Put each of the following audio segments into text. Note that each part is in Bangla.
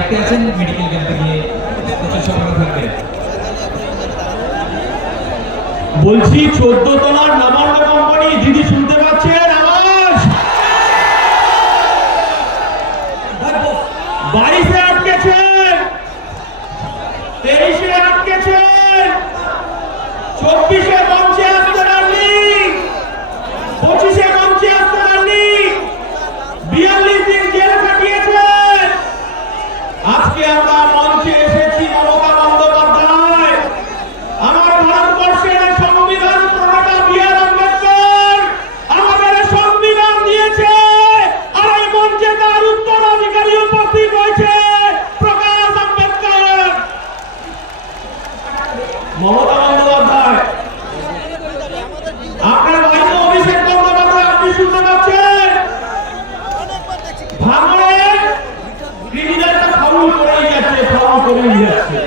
দায়িত্বে আছেন মেডিকেল ক্যাম্পে গিয়ে প্রচার সভা থাকবে। বলছি 14 তলার নবান্ন কোম্পানি, দিদি শুনতে পাচ্ছেন আওয়াজ? 22-এ আটকেছেন, 23-এ আটকেছেন, 24-এ মঞ্চে আসতে পারেননি, 25-এ মঞ্চে আসতে পারেননি, 42 দিন জেল কাটিয়েছেন। আজকে আমরা মঞ্চে এসেছি মমতা বন্দ্যোপাধ্যায়, আমার ভারতবর্ষের সংবিধান প্রণেতা বি.আর. আম্বেদকর আমাদের সংবিধান দিয়েছে, আর এই মঞ্চে তার উত্তরাধিকারী উপস্থিত হয়েছে প্রকাশ আম্বেদকর। মমতা বন্দ্যোপাধ্যায়, আপনার ভাইপো অভিষেক বন্দ্যোপাধ্যায়, আপনি শুনতে পাচ্ছেন? ভাঙড়ে ক্রিমিনালটা ফাউল করেই যাচ্ছে, ফাউল করেই যাচ্ছে।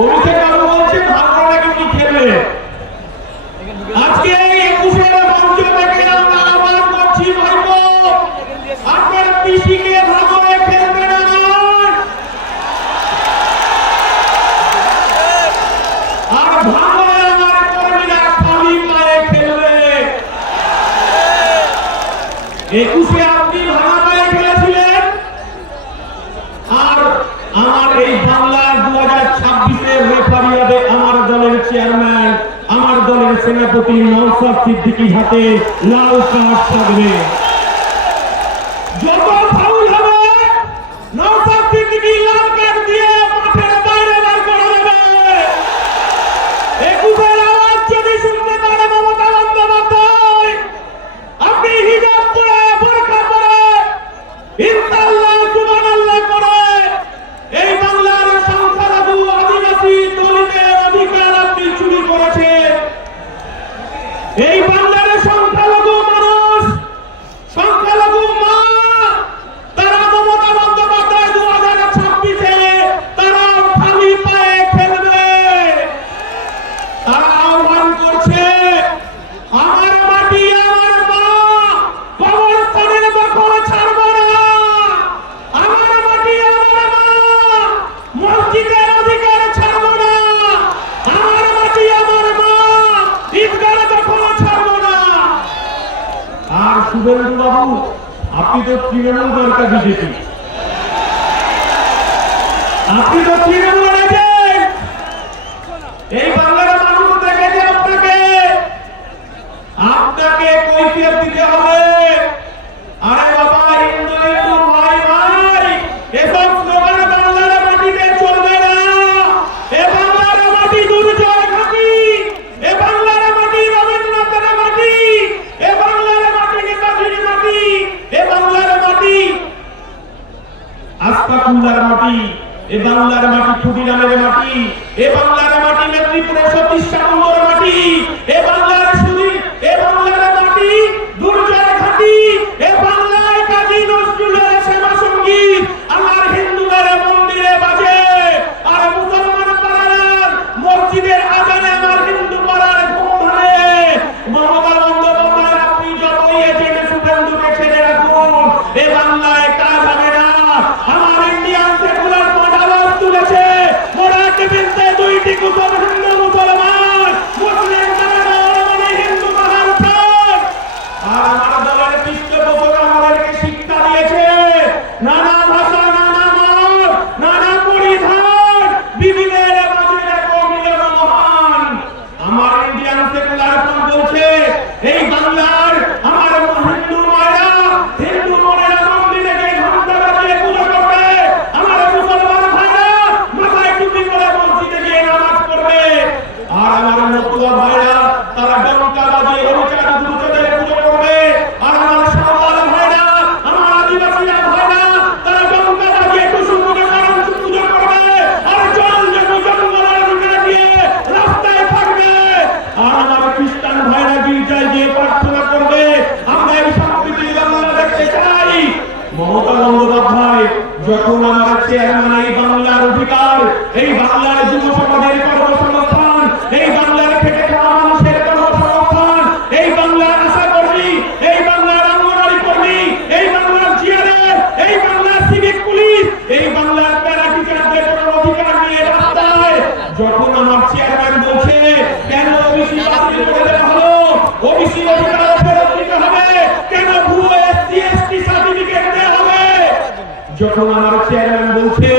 অভিষেক বাবু বলছে ভাঙড়ে নাকি কি খেলবে। আজকে 21-এর মঞ্চ থেকে আমরা আহ্বান করছি ভাইপো, আপনার পিসিকে ভাঙড়ে খেলবে না, আর ভাঙড়ে আমার কর্মীরা খালি পায়ে খেলবে। 21-এ আপনি ভাঙা পায়ে খেলেছিলেন, আর আমার এই বাংলার 2026-এর রেফারি হবে আমার দলের চেয়ারম্যান, আমার দলের সেনাপতি নওশাদ সিদ্দিকীর হাতে লাল কার্ড থাকবে। যত ফাউল হবে নওশাদ সিদ্দিকী লাল কার্ড দিয়ে মাঠের বাইরে বার করা যাবে। 21-এর আওয়াজ যদি শুনতে পারে মমতা বন্দ্যোপাধ্যায়, আপনি হিজাব পরে, বোরকা পরে, ইনশাআল্লাহ সুবহানাল্লাহ করে এই বাংলার সংখ্যালঘু আদিবাসী দলিতের অধিকার আপনি চুরি করেছেন। এই বাংলার সংখ্যালঘু মানুষ, সংখ্যালঘু মা, তারা মমতা বন্দ্যোপাধ্যায় 2026-এ তারা খালি পায়ে খেলবে। তারা আহ্বান করছে, আমার মাটি আমার মা, কবরস্থানের দখল ছাড়ব না, আমার মাটি আমার মা, মসজিদের অধিকার ছাড়ব না, আমার মাটি আমার মা, ঈদগাহ দখল ছাড়ব না। আর শুভেন্দু বাবু, আপনি তো তৃণমূল দরকার বিজেপি, আপনি তো তৃণমূল আছেন। এই বাংলার মানুষ দেখেছে আপনাকে, আপনাকে কৈফিয়ত দিতে হবে। আরে বাবা, হিন্দু হিন্দু ভাই ভাই, এসব স্লোগান বাংলার মাটিতে চলবে না। এ বাংলার মাটি দুর্জয় ঘাঁটি, এ বাংলার মাটি রবীন্দ্রনাথের মাটি, এ বাংলার মাটি নেতাজির মাটি, এ বাংলার মাটি আস্তাকুল্লার মাটি, এ বাংলার মাটি ক্ষুদিরামের মাটি, এ বাংলার মাটি মেদিনীপুরের সতীশ সাকুল্যর মাটি, এ বাংলার এ বাংলার মাটি দুর্জয় ঘাঁটি, এ বাংলায় কাজী নজরুলের সেবা সঙ্গীত আমার হিন্দুদের মন্দিরে বাজে, আর মুসলমান পাড়ার মসজিদের আজানে আমার হিন্দু পাড়ার ঘুম ধরে। মমতা বন্দ্যোপাধ্যায়, আপনি যতই এজেন্ট শুভেন্দুকে ছেড়ে রাখুন, এ বাংলায় কাজ হবে না। আমার ইন্ডিয়ান সেকুলার পার্টি আওয়াজ তুলেছে, মোরা টিভিতে 2টি কুসুম হিন্দু মুসলমান, মুসলিম মানে হিন্দু মহান থাক। আর আমার দলের পৃষ্ঠপোষক আমাদেরকে শিক্ষা দিয়েছে, নানা ভাষা, নানা মত, নানা পরিধান, বিবিধের মাঝে দেখো মিলন মহান। আমার ইন্ডিয়ান সেকুলার ফ্রন্ট বলছে, এই বাংলার আমার হিন্দু মায়েরা, হিন্দু বোনেরা মন্দিরে গিয়ে ঘন্টা বাজিয়ে পুজো করবে, আমার মুসলমান ভাইরা মাথায় টুপি পরে মসজিদে গিয়ে নামাজ পড়বে, আর আমার মতুয়া ভাইরা তারা ডঙ্কা বাজিয়ে হরিচাঁদ গুরুচাঁদের পুজো করবে, আর আমার সাঁওতাল ভাইরা, আমার আদিবাসীরা ভাইরা তারা ডঙ্কা বাজিয়ে টুসু পুজো পুজো করবে, আর জল জঙ্গলের ভিতরে গিয়ে রাস্তায় থাকবে, আর আমার খ্রিস্টান ভাইরা গির্জায় গিয়ে প্রার্থনা করবে। আমরা এই সম্প্রীতি বাংলা দেখতে চাই। মমতা বন্দ্যোপাধ্যায়, যখন আমার চেয়ারম্যান এই বাংলার অধিকার, এই বাংলার যুব সমাজের কর্মসংস্থান, এই বাংলার খেটে খাওয়া মানুষের কর্মসংস্থান, এই বাংলার আশা কর্মী, এই বাংলার অঙ্গনারী কর্মী, এই বাংলার জিয়ারে যখন আমার চেয়ারম্যান বলছে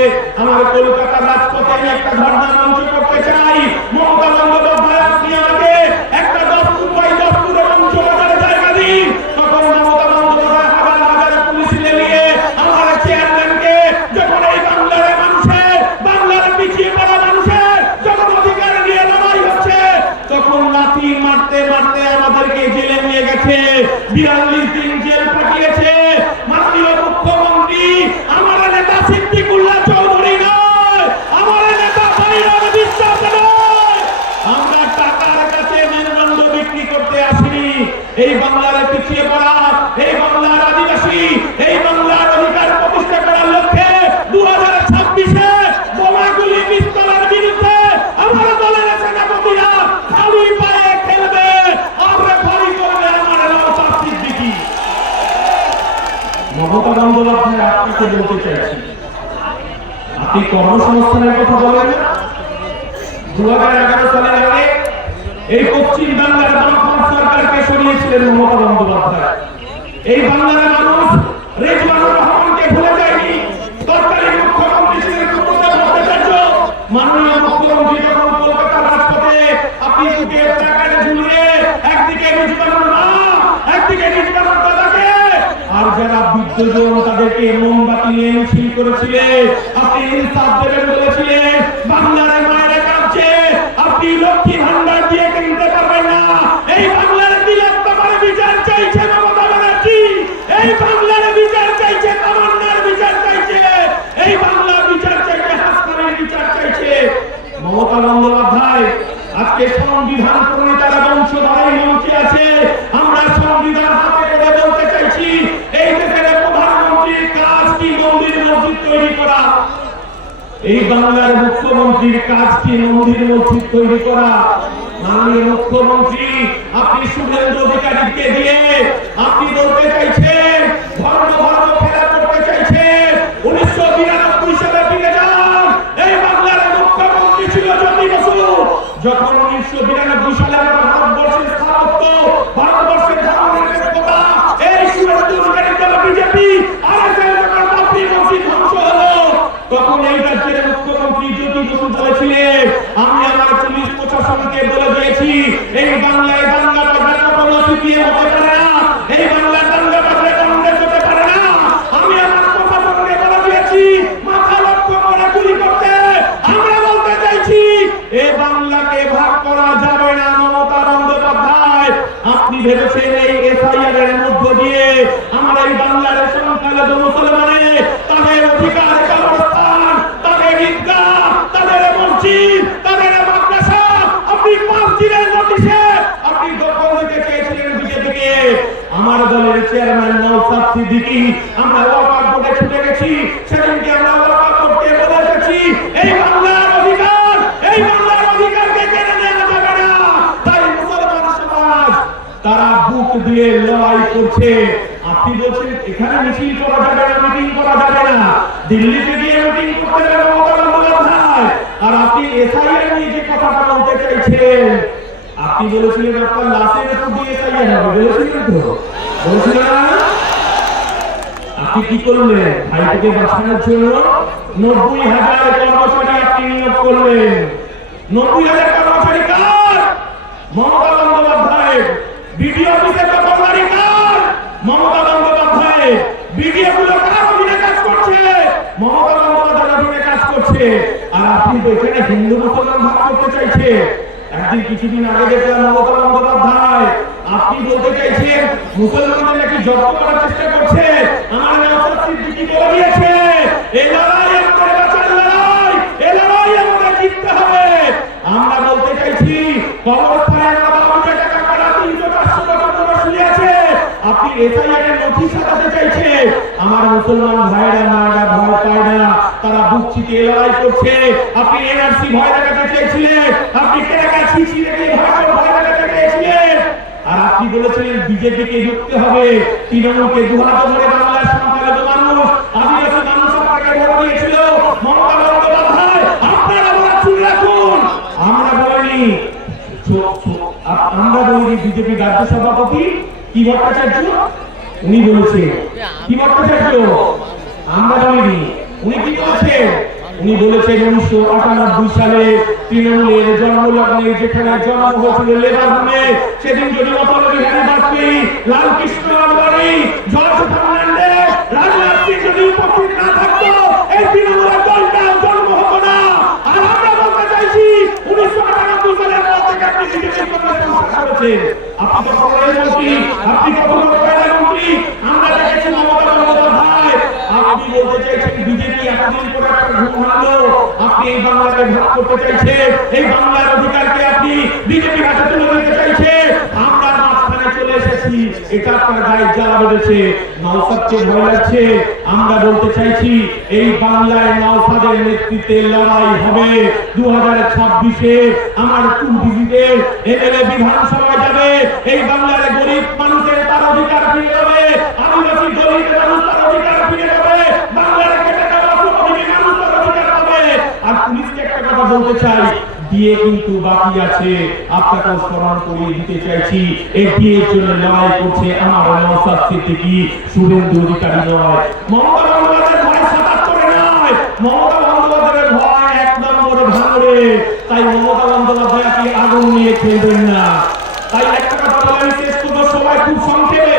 আমার কলকাতার রাজপথে আমি একটা ধর্ণা মঞ্চ করতে চাই, মমতা বন্দ্যোপাধ্যায় আপনি আমাকে একটা 10 ফুট বাই 10 ফুটের মঞ্চ করার জায়গা দিন, তখন মমতা বন্দ্যোপাধ্যায় হাজার হাজার পুলিশ নিয়ে আমার চেয়ারম্যানকে যখন এই বাংলার মানুষের, বাংলার পিছিয়ে পড়া মানুষের যখন অধিকার নিয়ে লড়াই হচ্ছে, তখন লাঠি মারতে মারতে আমাদেরকে জেলে নিয়ে গেছে, 42 দিন জেল পাঠিয়েছে। মাননীয় মুখ্যমন্ত্রী আমার নেতা সিদ্দিকুল্লাহ চৌধুরী নয়, আমার নেতা ভাইরাম বিশ্বাস নয়। আমরা টাকার কাছে মেরুদণ্ড বিক্রি করতে আসিনি। এই বাংলার পিছিয়ে পড়া, এই বাংলার আদিবাসী, এই বাংলার অধিকার প্রতিষ্ঠা করার লক্ষ্যে 2026-এ বোমাগুলি পিস্তলের বিরুদ্ধে আমার দলের সেনাপতিরা খালি পায়ে খেলবে, আমরা ভরি করবে আমার নওশাদ সিদ্দিকী। মমতা বন্দ্যোপাধ্যায় আপনাকে বলতে চাইছি, আপনি কর্মসংস্থানের কথা বলেন না? 2011 সালের আগে এই পশ্চিম বাংলার বামফ্রন্ট সরকারকে সরিয়েছিলেন মমতা বন্দ্যোপাধ্যায়। এই বাংলার মানুষ রেজওয়ানুর রহমানকে ভুলে যায়নি। তৎকালীন মুখ্যমন্ত্রী ছিলেন সুব্রত ভট্টাচার্য। মাননীয় মুখ্যমন্ত্রী যখন কলকাতার রাজপথে আপনি বুকে প্ল্যাকার্ডে ঝুলিয়ে একদিকে রেজওয়ানুর মা, একদিকে রেজওয়ানুর দাদাকে আর যারা বিদ্যুৎ তাদেরকে মোমবাতি নিয়ে মিছিল করেছিলেন, আপনি ইনসাফ দেবেন বলেছিলেন। বাংলার মায়েরা কাঁদছে, আপনি লক্ষ্মী ভান্ডার দিয়ে কিনতে পারবেন না। এই বাংলার তিলোত্তমার বিচার চাইছে মমতা ব্যানার্জি, এই বাংলার বিচার চাইছে, তামান্নার বিচার চাইছে, এই বাংলার বিচার চাইছে, হাসনানের বিচার চাইছে মমতা বন্দ্যোপাধ্যায়। আজকে সংবিধান প্রণেতারা বংশধরের মঞ্চে আছে, আমরা সংবিধান হাতে করে বলতে চাইছি এই দেশের প্রধানমন্ত্রীর কাজ কি মন্দির মসজিদ তৈরি করা, এই বাংলার মুখ্যমন্ত্রীর কাজ কি মন্দির মসজিদ তৈরি করা। মাননীয় মুখ্যমন্ত্রী আপনি শুভেন্দু অধিকারীকে দিয়ে আপনি বলতে চাইছেন ধর্ম ধর্ম খেলা করতে চাইছেন, 1992 সালে ফিরে যান। এই বাংলার মুখ্যমন্ত্রী ছিল জ্যোতি বসু, যখন 1992 সালে আমরা ভারতবর্ষের স্থাপত্য, ভারতবর্ষের ধর্মনিরপেক্ষতা, এই শুভেন্দু অধিকারীর দল বিজেপি আর যখন বাবরি মসজিদ ধ্বংস হলো, তখন এই রাজ্যের মুখ্যমন্ত্রী জ্যোতি বসু বলেছিলেন আমি আমার পুলিশ প্রশাসনকে বলে দিয়েছি এই বাংলায় দাঙ্গা বাজার কোনো সিপিএম হতে পারে না, এই বাংলায় দাঙ্গা বাজারে কংগ্রেস হতে পারে না। আমি আমার প্রশাসনকে বলে দিয়েছি মাথা লক্ষ্য করে গুলি করতে। আমরা বলতে চাইছি এই বাংলাকে ভাগ করা যাবে না। মমতা বন্দ্যোপাধ্যায় আপনি ভেবেছেন এই এসআইআর এর মধ্য দিয়ে আমার এই বাংলার সংখ্যালঘু মুসলমানে তাদের অধিকার, কবরস্থান, তাদের ঈদগাহ, তাদের মসজিদ, তাদের মাদ্রাসা আপনি 5 দিনের নোটিশে আপনি দখল নিতে চেয়েছিলেন বিজেপিকে। আমার দলের চেয়ারম্যান নওশাদ সিদ্দিকী আমরা ওয়াকফ বোর্ডে ছুটে গেছি, সেদিনকে আমরা ওয়াকফ বোর্ডকে বলে এসেছি এই বাংলার অধিকার, এই বাংলার অধিকারকে কেড়ে নেওয়া যাবে না। তাই মুসলমান সমাজ তারা বুক দিয়ে লড়াই করছে। আপনি বলছেন এখানে মিছিল করা যাবে না, মিটিং করা যাবে না, দিল্লিতে গিয়ে মিটিং করতে হবে মমতা বন্দ্যোপাধ্যায়। আর আপনি এসআইআর নিয়ে যে কথাটা বলতে চাইছেন, আপনি বলেছিলেন আপনার লাশের উপর দিয়ে এসআইআর হবে, বলেছিলেন তো? বলেছিলেন না? আপনি কি করলেন? ভাইকে বাঁচানোর জন্য 90,000 কর্মচারী আপনি নিয়োগ করলেন। 90,000 কর্মচারী কার? মমতা বন্দ্যোপাধ্যায়। বিডিও অফিসের কর্মচারী কার? মমতা বন্দ্যোপাধ্যায়। বিডিও গুলো কার অধীনে কাজ করছে? মমতা বন্দ্যোপাধ্যায়ের অধীনে কাজ করছে। আর আপনি এখানে হিন্দু মুসলমান ভাগ করতে চাইছে। একদিন কিছুদিন আগে দেখলাম মমতা বন্দ্যোপাধ্যায় আপনি বলতে চাইছেন মুসলমানদের নাকি জব্দ করার চেষ্টা করছে। আমার নওশাদ সিদ্দিকী বলে দিয়েছে এই লড়াই আমাদের বাঁচার লড়াই, এই লড়াই আমাদের জিততে হবে। আমরা বলতে চাইছি কবরস্থানে আমরা 52 টাকা কাটা 300-400 টাকা করে শুয়ে আছে, আপনি এসআইআর এর নোটিশ হাতাতে চাইছে। আমার মুসলমান ভাইরা মারা ভয় পায় না, তারা বুক চিতিয়ে লড়াই করছে। আপনি এনআরসি ভয় দেখাতে চেয়েছিলেন, আপনি কেনাকা ছিছি রেখে ভয় দেখাতে চেয়েছিলেন। আর আপনি বলেছিলেন বিজেপিকে ঢুকতে হবে, তৃণমূলকে দুহাত ধরে বাংলার সংখ্যালঘু মানুষ, আদিবাসী মানুষ আপনাকে ভোট দিয়েছিল। মমতা বন্দ্যোপাধ্যায় আপনারা বলা শুনে রাখুন, আমরা বলিনি, আমরা বলিনি। বিজেপি রাজ্য সভাপতি কি ভট্টাচার্য উনি বলেছেন, কি ভট্টাচার্য আমরা বলিনি। উনি কি বলেছেন? উনি বলেছেন 1998 সালে তৃণমূলের জন্মলগ্নে যেখানে জন্ম হয়েছিল লেবাননে, সেদিন যদি অটল বিহারী বাজপেয়ী, লালকৃষ্ণ আডবাণী, জর্জ ফার্নান্ডেজ, রাজনাথ সিং যদি উপস্থিত না থাকতো, এই তৃণমূলের দলটা জন্ম হতো না। আর আমরা বলতে চাইছি 1998 সালের পর থেকে আপনি বিজেপির কংগ্রেসের শাসন করেছেন। আপনি তো কংগ্রেস মন্ত্রী, আপনি কখনো প্রধানমন্ত্রী। আমরা দেখেছি মমতা বন্দ্যোপাধ্যায়, আপনি বলতে চাইছেন বিজেপি এতদিন পরে একটা ঘুম ভাঙলো, আপনি এই বাংলাকে ভাগ করতে চাইছেন, এই বাংলার অধিকারকে আপনি বিজেপির হাতে তুলে দিতে চাইছেন। আমরা মাঝখানে চলে এসেছি, এটা আপনার গায়ে জ্বালা বেঁধেছে। নওশাদকে ভয় লাগছে। আমরা বলতে চাইছি এই বাংলায় নওশাদের নেতৃত্বে লড়াই হবে। 2026-এ আমার টুডিজিতে এমএলএ বিধানসভায় যাবে। এই বাংলার গরিব মানুষের তার অধিকার ফিরে যাবে, আদিবাসী গরিব মানুষ তার অধিকার ফিরে যাবে, বাংলার খেটে খাওয়া শ্রমজীবী মানুষ তার অধিকার পাবে। আর পুলিশকে একটা কথা বলতে চাই, বিয়ে কিন্তু বাকি আছে, আপনাকেও স্মরণ করিয়ে দিতে চাইছি। এই বিয়ের জন্য লড়াই করছে আমার নওশাদ সিদ্দিকী, শুভেন্দু অধিকারী নয়। মমতা বন্দ্যোপাধ্যায়ের ভয় 77-এ নয়, মমতা বন্দ্যোপাধ্যায়ের ভয় 1 নম্বর ভাঙড়ে। তাই মমতা বন্দ্যোপাধ্যায় আপনি আগুন নিয়ে খেলবেন না। তাই একটা কথা বলে শেষ করবো, সবাই খুব সংক্ষেপে।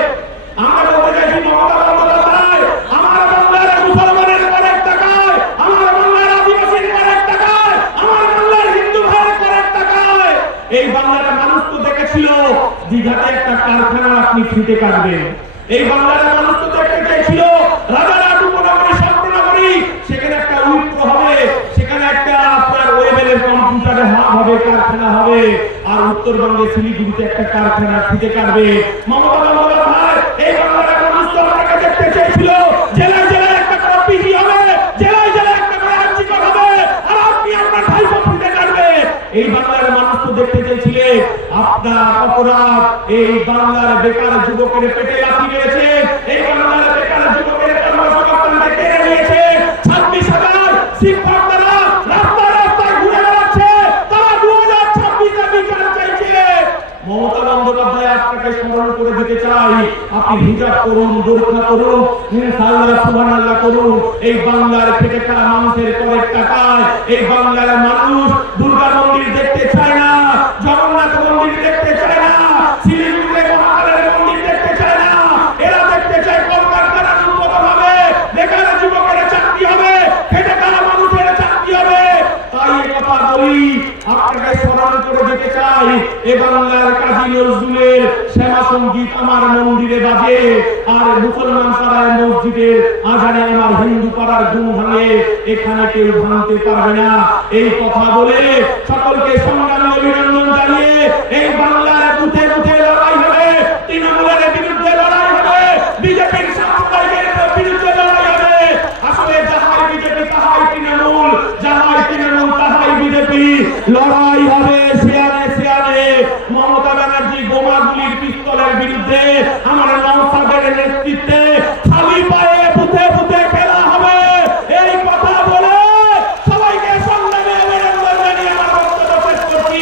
আমরা বলতে চাইছি মমতা বন্দ্যোপাধ্যায়, আমার বাংলার মুসলমানের করের টাকায়, আমার বাংলার আদিবাসীর করের টাকায়, আমার বাংলার হিন্দু ভাইয়ের করের টাকায় এই বাংলার মানুষ তো দেখেছিল দীঘাতে একটা কারখানা আপনি ফিতে কাটবেন। এই বাংলার মানুষ তো দেখতে চাইছিল রাজারহাট উপনগরী, স্বপ্ননগরী, সেখানে একটা উইপ্রো হবে, সেখানে একটা আপনার ওয়েবেলের কম্পিউটারে হাব হবে, কারখানা হবে। আর উত্তরবঙ্গে শিলিগুড়িতে একটা কারখানা ফিতে কাটবে। মমতা বন্দ্যোপাধ্যায়, এই বাংলার মানুষ তো আপনাকে দেখতে চেয়েছিল জেলায় জেলায় একটা করে পিজি হবে, জেলায় জেলায় একটা করে আর্চিকর হবে, আর আপনি আপনার ভাইপো ফিতে কাটবে। এই বাংলার মানুষ তো দেখতে চেয়েছিলেন আপনার অপরাধ এই বাংলার বেকার যুবকের পেটে লাথি মেরেছে, এই বাংলার বেকার যুবকের কর্মসংস্থানকে কেড়ে নিয়েছে। 26,000 শিক্ষক তারা রাস্তায় রাস্তায় ঘুরে বেড়াচ্ছে, তারা 2026-এ বিচার চাইছে। মমতা বন্দ্যোপাধ্যায় আপনাকে স্মরণ করে দিতে চাই, আপনি হিজাব করুন, বোরখা করুন, ইনশাআল্লাহ সুবহানাল্লাহ করুন। এই বাংলার খেটে খাওয়া মানুষের করের টাকায় এই বাংলার মানুষ দুর্গা মন্দির দেখতে চায় না, জগন্নাথ মন্দির দেখতে চায় না, শিলিগুড়িতে মহাকালের মন্দির দেখতে চায় না। এরা দেখতে চায় কলকারখানা উন্নত হবে, বেকার যুবকের চাকরি হবে, খেটে খাওয়া মানুষের চাকরি হবে। তাই এই কথা বলি, আপনাকে স্মরণ করে দিতে চাই, এ বাংলার কাজী নজরুলের শ্যামা সঙ্গীত আমার মন্দিরে বাজে, আর মুসলমান পাড়ার মসজিদের আজানে আমার হিন্দু পাড়ার ঘুম ভাঙে, এখানে কেউ ভাঙতে পারবে না। এই কথা বলে সকলকে সংগ্রামী অভিনন্দন জানিয়ে এই বাংলার বুথে বুথে লড়াই হবে, তৃণমূলের বিরুদ্ধে লড়াই হবে, বিজেপির সাম্প্রদায়িকের বিরুদ্ধে লড়াই হবে। আসলে যাহাই বিজেপি তাহাই তৃণমূল, যাহাই তৃণমূল তাহাই বিজেপি। লড়াই হবে শেয়ারে শেয়ারে। মমতা ব্যানার্জি বোমাগুলির পিস্তলের বিরুদ্ধে আমার নওশাদের নেতৃত্বে খালি পায়ে বুথে বুথে খেলা হবে। এই কথা বলে সবাইকে সংগ্রামে অভিনন্দন জানিয়ে আমার বক্তব্য শেষ করছি।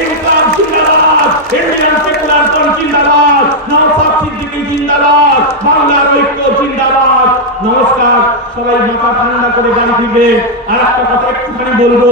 ইনসাফ জিন্দাবাদ, ইন্ডিয়ান সেকুলার ফ্রন্ট জিন্দাবাদ, নওশাদ সিদ্দিকী জিন্দাবাদ, বাংলার ঐক্য জিন্দাবাদ। নমস্কার, সবাই মাথা ঠান্ডা করে গান দিবেন। আর একটা কথা একটুখানি বলবো,